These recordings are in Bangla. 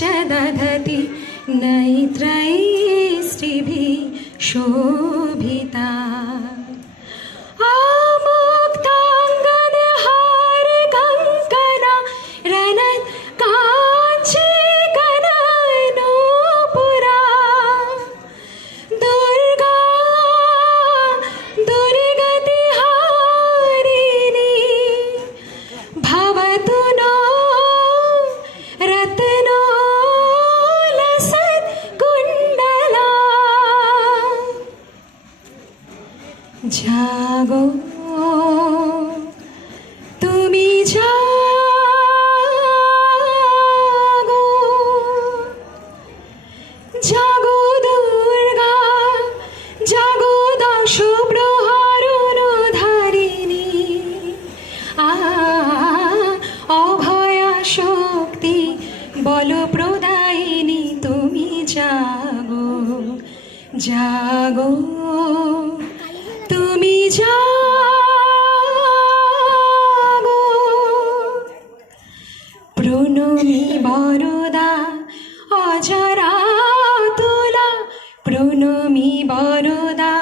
दधति नैत्रैस्त्रिभिः शोभिता जागो तुमी जागो जागो दुर्गा जागो दश प्रहरणधारिणी अभया शक्ति बल प्रदायिनी तुमी जागो जागो তুমি জাগো প্রণমী বরদা অজরা তোলা প্রণমী বরদা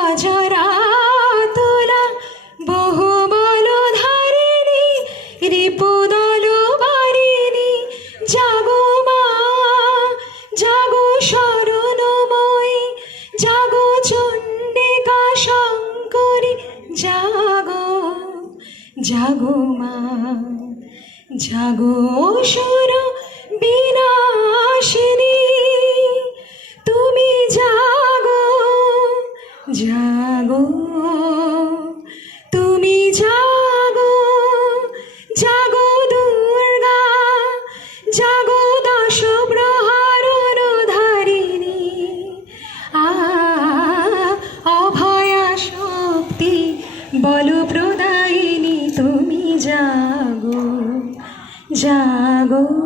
অজরা তোলা বহু বল ধারিণী রিপুদল বারিণী জাগো মা জাগো শরণময়ী জাগো চণ্ডিকা শঙ্করী জাগো জাগো মা জাগো অসুর বিনাশিনী তুমি জাগো জাগো তুমি জাগো জাগো দুর্গা জাগো দশ প্রহরণধারিণী অভয়া শক্তি বল প্রদায়িনী তুমি জাগো জাগো।